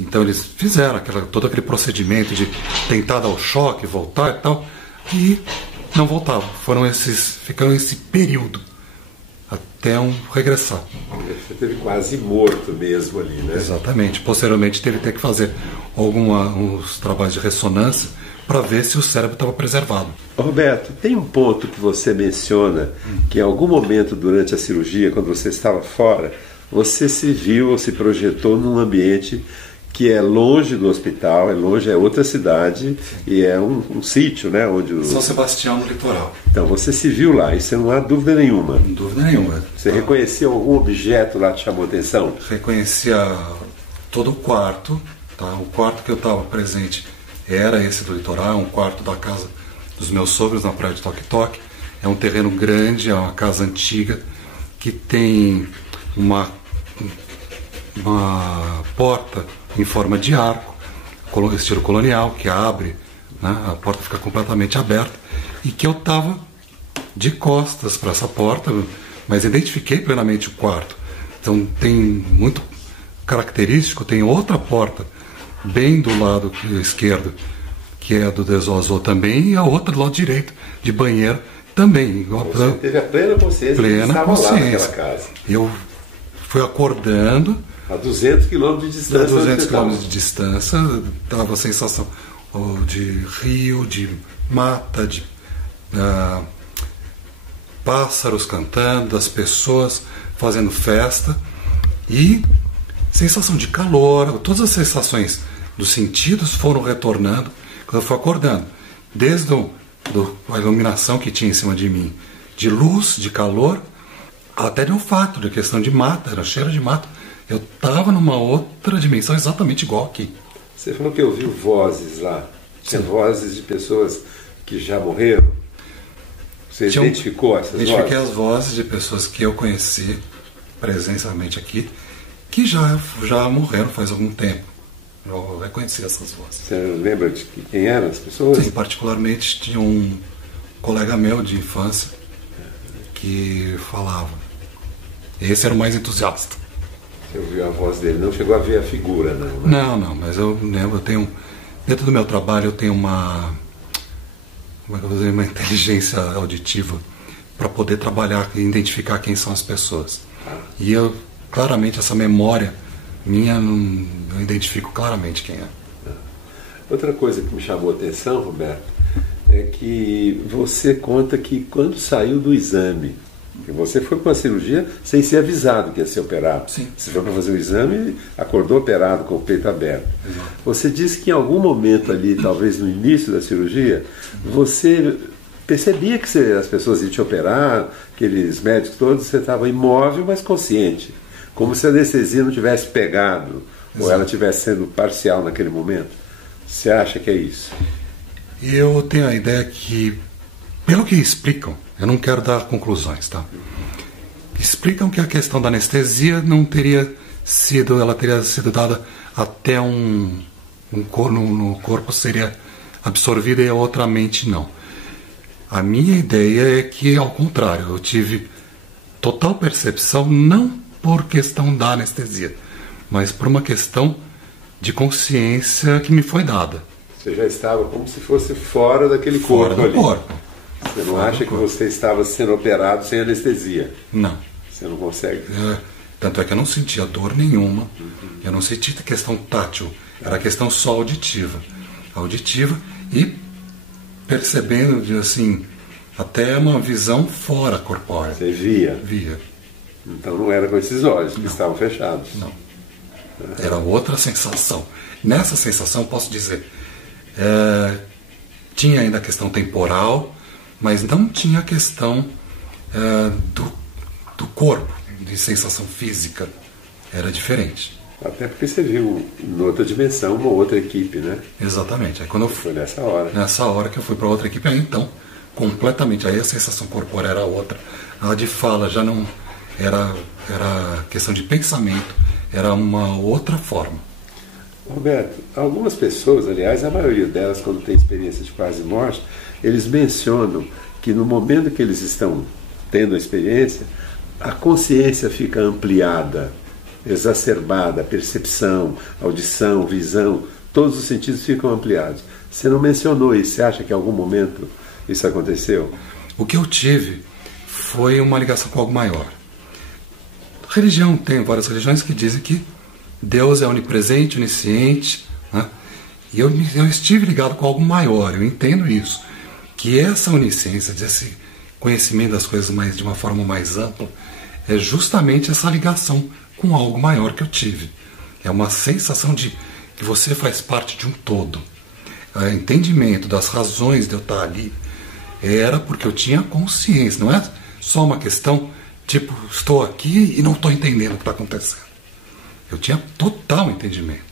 Então eles fizeram todo aquele procedimento de tentar dar o choque, voltar e tal, e não voltavam. Ficaram esse período até regressar. Você teve quase morto mesmo ali, né? Exatamente. Posteriormente teve que fazer uns trabalhos de ressonância para ver se o cérebro estava preservado. Roberto, tem um ponto que você menciona que em algum momento durante a cirurgia, quando você estava fora, você se viu ou se projetou num ambiente que é longe do hospital, é outra cidade e é um sítio, né? São Sebastião, no litoral. Então você se viu lá, isso não há dúvida nenhuma. Não dúvida nenhuma. Você reconhecia algum objeto lá que te chamou a atenção? Reconhecia todo o quarto, tá? O quarto que eu estava presente era esse do litoral, um quarto da casa dos meus sogros na praia de Toque-Toque. É um terreno grande, é uma casa antiga que tem uma porta em forma de arco, estilo colonial, que abre, né? A porta fica completamente aberta, e que eu estava de costas para essa porta, mas identifiquei plenamente o quarto. Então tem muito característico, tem outra porta bem do lado esquerdo, que é do Desozô também, e a outra do lado direito, de banheiro, também. Você teve a plena consciência que estava lá naquela casa. Eu fui acordando. A 200 quilômetros de distância. A 200 quilômetros de distância, dava a sensação de rio, de mata, de pássaros cantando, das pessoas fazendo festa e sensação de calor. Todas as sensações dos sentidos foram retornando quando eu fui acordando. Desde a iluminação que tinha em cima de mim, de luz, de calor, até de olfato, de questão de mata, era cheiro de mata. Eu estava numa outra dimensão exatamente igual aqui. Você falou que ouviu vozes lá. Tinha vozes de pessoas que já morreram? Você identificou essas vozes? Identifiquei as vozes de pessoas que eu conheci presencialmente aqui, que já morreram faz algum tempo. Eu reconheci essas vozes. Você lembra de quem eram as pessoas? Sim, particularmente tinha um colega meu de infância que falava. Esse era o mais entusiasta. Você ouviu a voz dele, não chegou a ver a figura, não? Não, mas eu lembro, dentro do meu trabalho eu tenho uma inteligência auditiva para poder trabalhar e identificar quem são as pessoas. E eu, claramente, essa memória minha, eu identifico claramente quem é. Outra coisa que me chamou a atenção, Roberto, é que você conta que quando saiu do exame, que você foi para uma cirurgia sem ser avisado que ia ser operado. Sim. Você foi para fazer o exame e acordou operado com o peito aberto. Exato. Você disse que em algum momento ali, talvez no início da cirurgia, você percebia que as pessoas iam te operar, aqueles médicos todos, você estava imóvel, mas consciente. Como se a anestesia não tivesse pegado, Exato. ou ela estivesse sendo parcial naquele momento. Você acha que é isso? Eu tenho a ideia que, pelo que explicam, eu não quero dar conclusões, tá? Explicam que a questão da anestesia não teria sido, ela teria sido dada até no corpo seria absorvida e a outra mente não. A minha ideia é que, ao contrário, eu tive total percepção, não por questão da anestesia, mas por uma questão de consciência que me foi dada. Você já estava como se fosse fora daquele corpo ali. Fora do corpo. Você não acha que você estava sendo operado sem anestesia? Não. Você não consegue? Tanto é que eu não sentia dor nenhuma, eu não sentia a questão tátil, era a questão só auditiva. Auditiva e percebendo, assim, até uma visão fora corpórea. Você via? Via. Então não era com esses olhos que estavam fechados. Não. Era outra sensação. Nessa sensação, posso dizer, tinha ainda a questão temporal, mas não tinha a questão do corpo, de sensação física. Era diferente. Até porque você viu, em outra dimensão, uma outra equipe, né? Exatamente. Aí quando eu Foi nessa hora. Nessa hora que eu fui para outra equipe, aí então, completamente, aí a sensação corporal era outra. A de fala já não era questão de pensamento, era uma outra forma. Roberto, algumas pessoas, aliás, a maioria delas, quando tem experiência de quase morte, eles mencionam que no momento que eles estão tendo a experiência, a consciência fica ampliada. exacerbada, a percepção, audição, visão, todos os sentidos ficam ampliados. Você não mencionou isso, você acha que em algum momento isso aconteceu? O que eu tive foi uma ligação com algo maior. Religião, tem várias religiões que dizem que Deus é onipresente, onisciente, né? E eu estive ligado com algo maior, eu entendo isso, que essa onisciência, esse conhecimento das coisas de uma forma mais ampla, é justamente essa ligação com algo maior que eu tive. É uma sensação de que você faz parte de um todo. O entendimento das razões de eu estar ali era porque eu tinha consciência, não é só uma questão tipo, estou aqui e não estou entendendo o que está acontecendo. Eu tinha total entendimento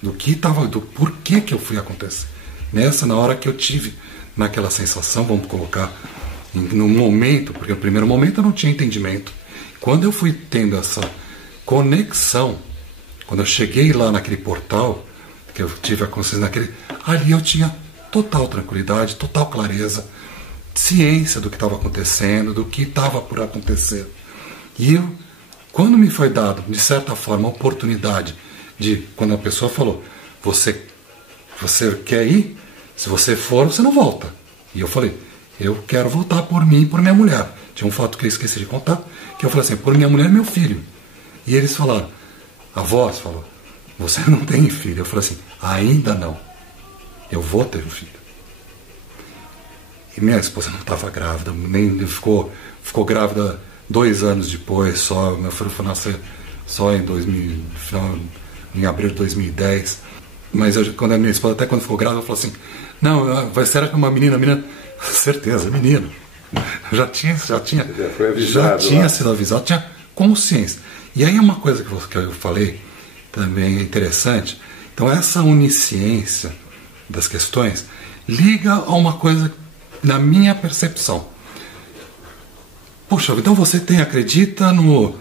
do porquê que eu fui acontecer. Na hora que eu tive naquela sensação, vamos colocar no momento, porque no primeiro momento eu não tinha entendimento. Quando eu fui tendo essa conexão, quando eu cheguei lá naquele portal, que eu tive a consciência ali eu tinha total tranquilidade, total clareza, ciência do que estava acontecendo, do que estava por acontecer. E quando me foi dado, de certa forma, a oportunidade de, quando a pessoa falou, você quer ir? Se você for, você não volta. E eu falei, eu quero voltar por mim e por minha mulher. Tinha um fato que eu esqueci de contar, que eu falei assim, por minha mulher e meu filho. E eles falaram, a voz falou, você não tem filho. Eu falei assim, ainda não. Eu vou ter um filho. E minha esposa não estava grávida, nem ficou grávida 2 anos depois, só. Meu filho foi nascer só em abril de 2010. Mas quando a minha esposa, até quando ficou grávida, ela falou assim, não, será que é uma menina? Certeza, menino. Já tinha sido avisado, tinha consciência. E aí uma coisa que eu falei também interessante. Então essa onisciência das questões liga a uma coisa na minha percepção. Poxa, então você acredita no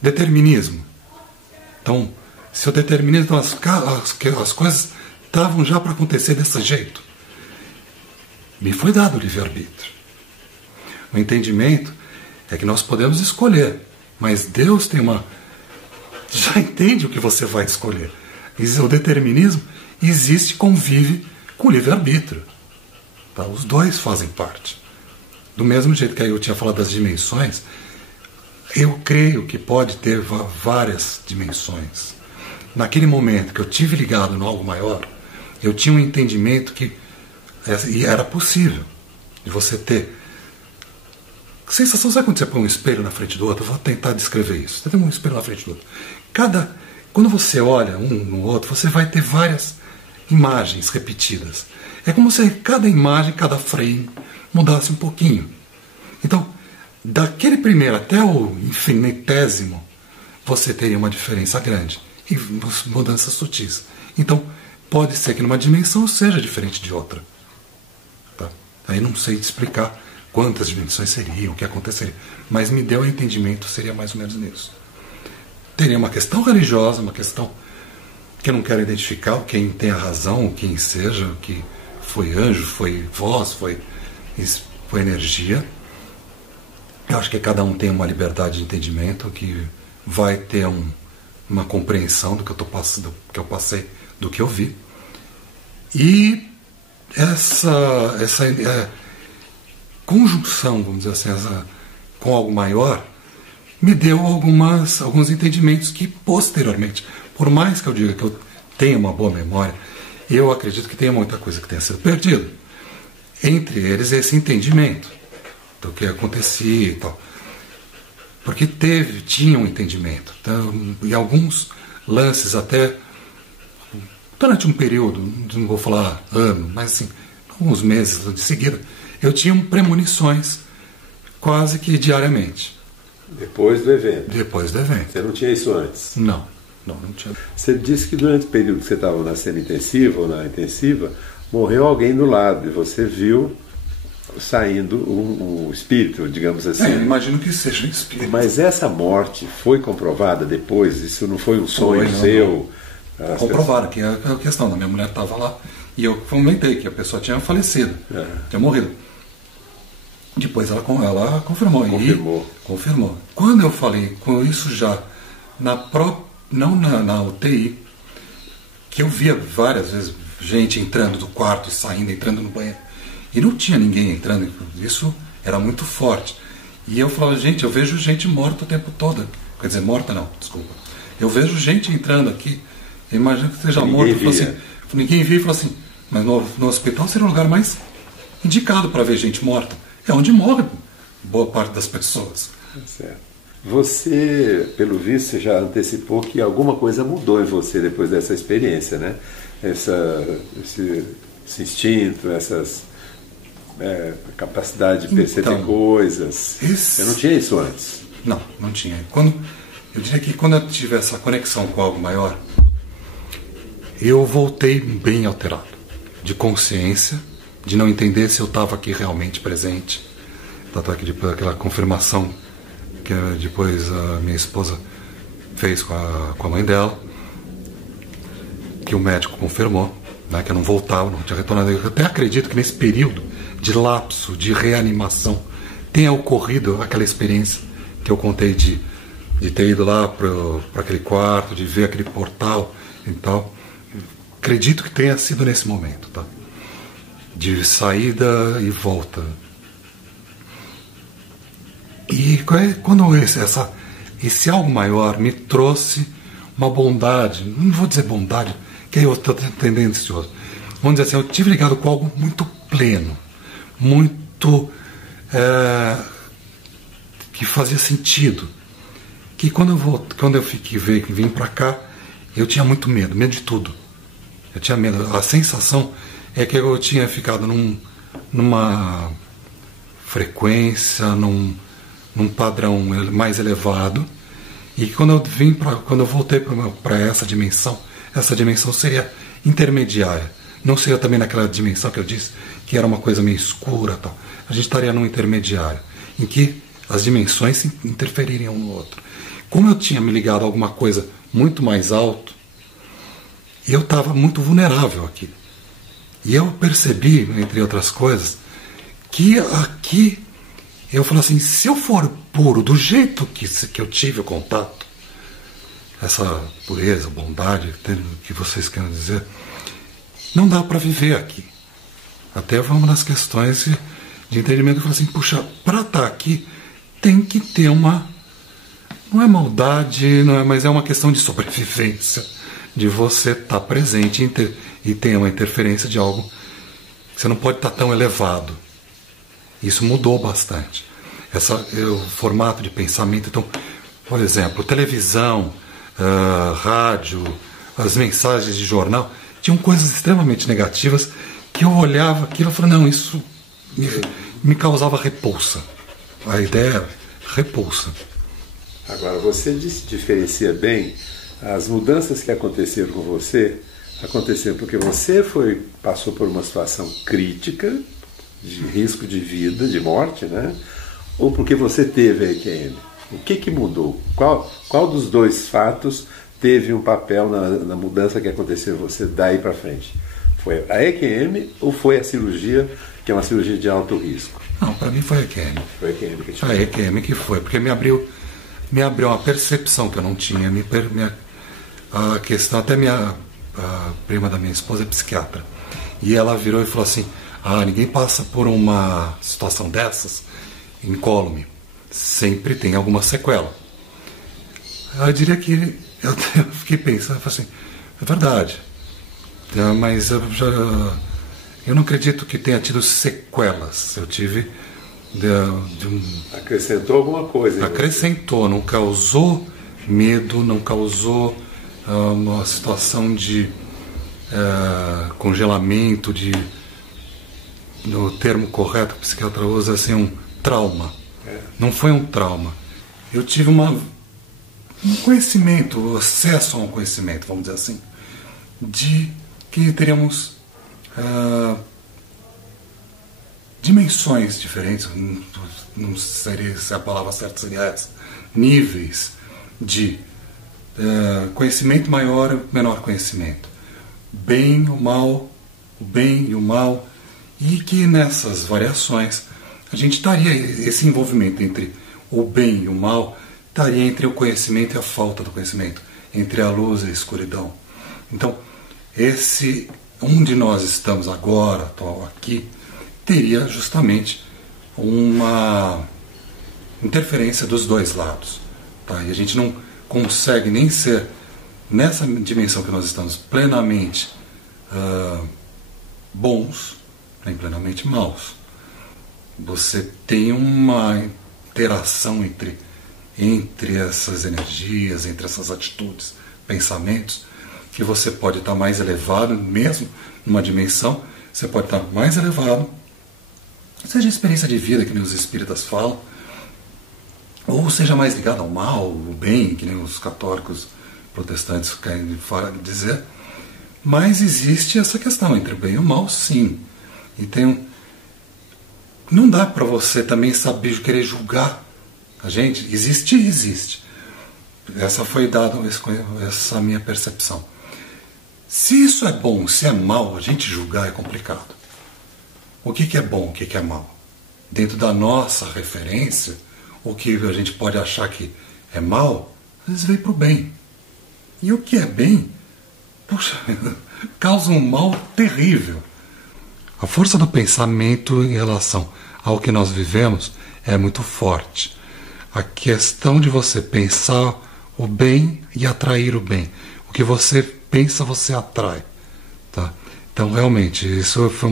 determinismo. Então, se o determinismo, as coisas estavam já para acontecer desse jeito. Me foi dado o livre-arbítrio. O entendimento é que nós podemos escolher, mas Deus já entende o que você vai escolher. O determinismo existe, convive com o livre-arbítrio. Tá? Os dois fazem parte. Do mesmo jeito que eu tinha falado das dimensões, eu creio que pode ter várias dimensões. Naquele momento que eu tive ligado no algo maior, eu tinha um entendimento que era possível de você ter sensação. Sabe quando você põe um espelho na frente do outro? Eu vou tentar descrever isso. Você tem um espelho na frente do outro. Quando você olha um no outro, você vai ter várias imagens repetidas. É como se cada imagem, cada frame mudasse um pouquinho. Então, daquele primeiro até o infinitésimo, você teria uma diferença grande e mudanças sutis. Então, pode ser que numa dimensão seja diferente de outra. Tá? Aí não sei explicar quantas dimensões seriam, o que aconteceria, mas me deu o entendimento, seria mais ou menos nisso. Teria uma questão religiosa, uma questão que eu não quero identificar, quem tem a razão, quem seja, o que foi anjo, foi voz, foi energia. Eu acho que cada um tem uma liberdade de entendimento, que vai ter uma compreensão do que eu passei, do que eu vi. E essa conjunção, vamos dizer assim, com algo maior, me deu alguns entendimentos que posteriormente, por mais que eu diga que eu tenha uma boa memória, eu acredito que tenha muita coisa que tenha sido perdida. Entre eles, esse entendimento do que acontecia e tal. Porque tinha um entendimento. Então, em alguns lances, até durante um período, não vou falar ano, mas assim, alguns meses de seguida, eu tinha premonições quase que diariamente. Depois do evento? Depois do evento. Você não tinha isso antes? Não tinha. Você disse que durante o período que você estava na semi-intensiva ou na intensiva, morreu alguém do lado e você viu saindo um espírito, digamos assim. Eu imagino que seja um espírito. Mas essa morte foi comprovada depois? Isso não foi um sonho seu? Comprovaram que a questão da minha mulher estava lá e eu comentei que a pessoa tinha falecido, tinha morrido. Depois ela confirmou. Confirmou. Quando eu falei com isso já na própria não na UTI, que eu via várias vezes gente entrando do quarto e saindo, entrando no banheiro. E não tinha ninguém entrando, isso era muito forte. E eu falava, gente, eu vejo gente morta o tempo todo. Quer dizer, morta não, desculpa. Eu vejo gente entrando aqui, eu imagino que esteja morto. Assim, ninguém via e falou assim, mas no hospital seria o lugar mais indicado para ver gente morta. É onde morre boa parte das pessoas. Certo. Você, pelo visto, você já antecipou que alguma coisa mudou em você depois dessa experiência, né? Esse instinto, essas capacidade de perceber coisas. Você não tinha isso antes? Não tinha. Eu diria que quando eu tive essa conexão com algo maior, eu voltei bem alterado, de consciência, de não entender se eu estava aqui realmente presente. Tanto é que depois daquela confirmação que depois a minha esposa fez com a mãe dela, que o médico confirmou, né, que eu não voltava, não tinha retornado. Eu até acredito que nesse período de lapso, de reanimação, tenha ocorrido aquela experiência que eu contei de ter ido lá para aquele quarto, de ver aquele portal e tal. Acredito que tenha sido nesse momento, tá? De saída e volta. E quando esse algo maior me trouxe uma bondade, não vou dizer bondade, que eu estou tendencioso. Vamos dizer assim, eu tive ligado com algo muito pleno, muito que fazia sentido. Que quando eu vim para cá, eu tinha muito medo de tudo. Eu tinha medo. A sensação é que eu tinha ficado numa frequência, num padrão mais elevado, e quando eu voltei para essa dimensão seria intermediária. Não seria também naquela dimensão que eu disse que era uma coisa meio escura, tal. A gente estaria num intermediário, em que as dimensões se interfeririam um no outro. Como eu tinha me ligado a alguma coisa muito mais alto, eu estava muito vulnerável aqui. E eu percebi, entre outras coisas, que aqui eu falei assim, se eu for puro do jeito que eu tive o contato, essa pureza, bondade que vocês querem dizer, não dá para viver aqui. Até vamos nas questões de entendimento. Eu falei assim, puxa, para estar aqui tem que ter não é maldade, mas é uma questão de sobrevivência, de você estar presente e ter uma interferência de algo que você não pode estar tão elevado. Isso mudou bastante. O formato de pensamento. Então, por exemplo, televisão, rádio, as mensagens de jornal, tinham coisas extremamente negativas que eu olhava aquilo e falava, não, isso me causava repulsa. A ideia era repulsa. Agora, você diferencia bem as mudanças que aconteceram com você, aconteceram porque você passou por uma situação crítica, de risco de vida, de morte, né? Ou porque você teve a EQM? O que mudou? Qual dos dois fatos teve um papel na mudança que aconteceu em você daí para frente? Foi a EQM ou foi a cirurgia, que é uma cirurgia de alto risco? Não, para mim foi a EQM. Foi a EQM que te A EQM que foi, porque me abriu uma percepção que eu não tinha. A questão, até a prima da minha esposa é psiquiatra. E ela virou e falou assim, ninguém passa por uma situação dessas incólume. Sempre tem alguma sequela. Eu diria que eu fiquei pensando, assim, é verdade. Mas eu não acredito que tenha tido sequelas. Eu tive acrescentou alguma coisa. Acrescentou, não causou medo, não causou uma situação de congelamento, no termo correto que o psiquiatra usa, assim, um trauma. Não foi um trauma. Eu tive um conhecimento, acesso a um conhecimento, vamos dizer assim, de que teríamos dimensões diferentes, não seria se a palavra certa seria essa, níveis de conhecimento maior e menor conhecimento, bem, o bem e o mal, e que nessas variações a gente estaria, esse envolvimento entre o bem e o mal estaria entre o conhecimento e a falta do conhecimento, entre a luz e a escuridão. Então, esse onde nós estamos agora, atual aqui, teria justamente uma interferência dos dois lados. Tá? E a gente não consegue nem ser, nessa dimensão que nós estamos, plenamente bons, nem plenamente maus. Você tem uma interação entre essas energias, entre essas atitudes, pensamentos, que você pode estar mais elevado, mesmo numa dimensão, você pode estar mais elevado, seja a experiência de vida, que nem os espíritas falam, ou seja mais ligado ao mal, ao bem, que nem os católicos protestantes querem dizer. Mas existe essa questão entre o bem e o mal, sim. E não dá para você também saber, querer julgar a gente. Existe. Essa foi dada essa minha percepção. Se isso é bom, se é mal, a gente julgar é complicado. O que é bom, o que é mal? Dentro da nossa referência, o que a gente pode achar que é mal, às vezes veio para o bem. E o que é bem, puxa, causa um mal terrível. A força do pensamento em relação ao que nós vivemos é muito forte. A questão de você pensar o bem e atrair o bem. O que você pensa, você atrai. Tá? Então, realmente, isso foi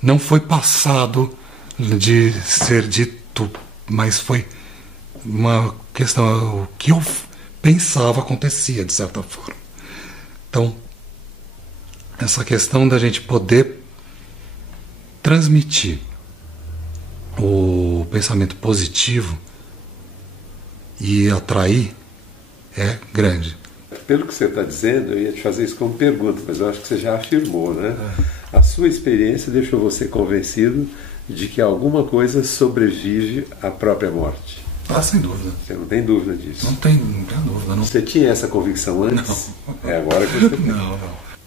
não foi passado de ser dito, mas foi uma questão. O que eu pensava acontecia, de certa forma. Então, essa questão da gente poder transmitir o pensamento positivo e atrair é grande. Pelo que você está dizendo, eu ia te fazer isso como pergunta, mas eu acho que você já afirmou, né? A sua experiência deixou você convencido de que alguma coisa sobrevive à própria morte. Sem dúvida. Você não tem dúvida disso? Não tem dúvida. Não. Você tinha essa convicção antes? Não. É agora que você tem. Não.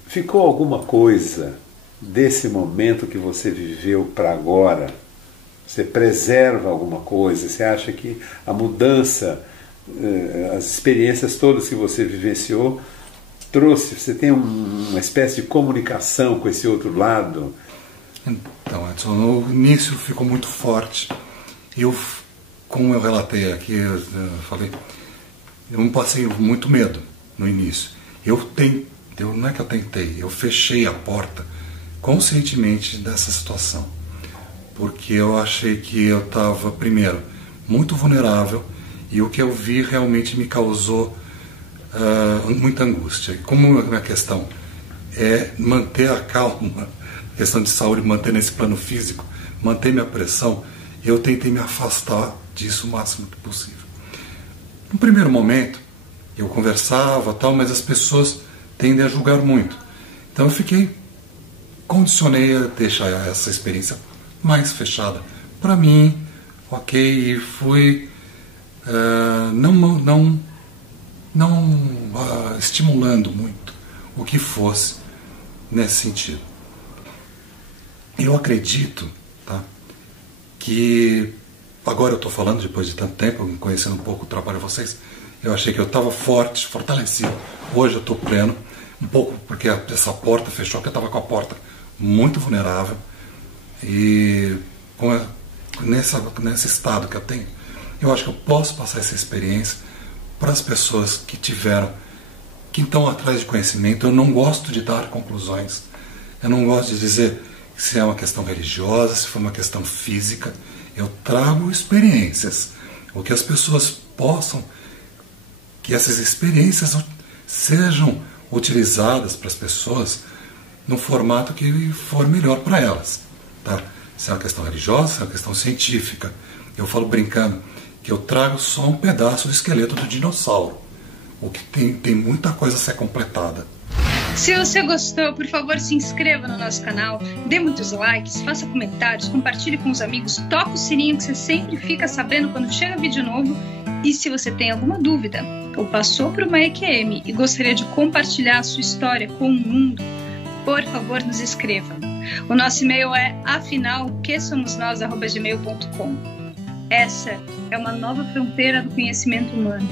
Ficou alguma coisa desse momento que você viveu para agora? Você preserva alguma coisa? Você acha que a mudança, as experiências todas que você vivenciou, você tem uma espécie de comunicação com esse outro lado? Então, Edson, no início ficou muito forte. Como eu relatei aqui, eu falei, eu não passei muito medo no início. Não é que eu tentei, eu fechei a porta conscientemente dessa situação. Porque eu achei que eu estava, primeiro, muito vulnerável, e o que eu vi realmente me causou muita angústia. Como a minha questão é manter a calma, questão de saúde, manter nesse plano físico, manter minha pressão, eu tentei me afastar disso o máximo possível. No primeiro momento, eu conversava, mas as pessoas tendem a julgar muito. Então eu condicionei a deixar essa experiência mais fechada para mim, ok, e fui não estimulando muito o que fosse nesse sentido. Eu acredito, tá, que agora eu estou falando, depois de tanto tempo, conhecendo um pouco o trabalho de vocês, eu achei que eu estava forte, fortalecido. Hoje eu estou pleno, um pouco porque essa porta fechou, porque eu estava com a porta muito vulnerável. E nesse estado que eu tenho, eu acho que eu posso passar essa experiência para as pessoas que estão atrás de conhecimento. Eu não gosto de dar conclusões, eu não gosto de dizer se é uma questão religiosa, se foi uma questão física. Eu trago experiências, o que as pessoas possam, que essas experiências sejam utilizadas para as pessoas no formato que for melhor para elas. Tá? Se é uma questão religiosa, se é uma questão científica. Eu falo brincando que eu trago só um pedaço do esqueleto do dinossauro, o que tem muita coisa a ser completada. Se você gostou, por favor, se inscreva no nosso canal, dê muitos likes, faça comentários, compartilhe com os amigos, toca o sininho que você sempre fica sabendo quando chega vídeo novo. E se você tem alguma dúvida ou passou por uma EQM e gostaria de compartilhar a sua história com o mundo, por favor, nos escreva. O nosso e-mail é afinalquesomosnós@gmail.com. Essa é uma nova fronteira do conhecimento humano.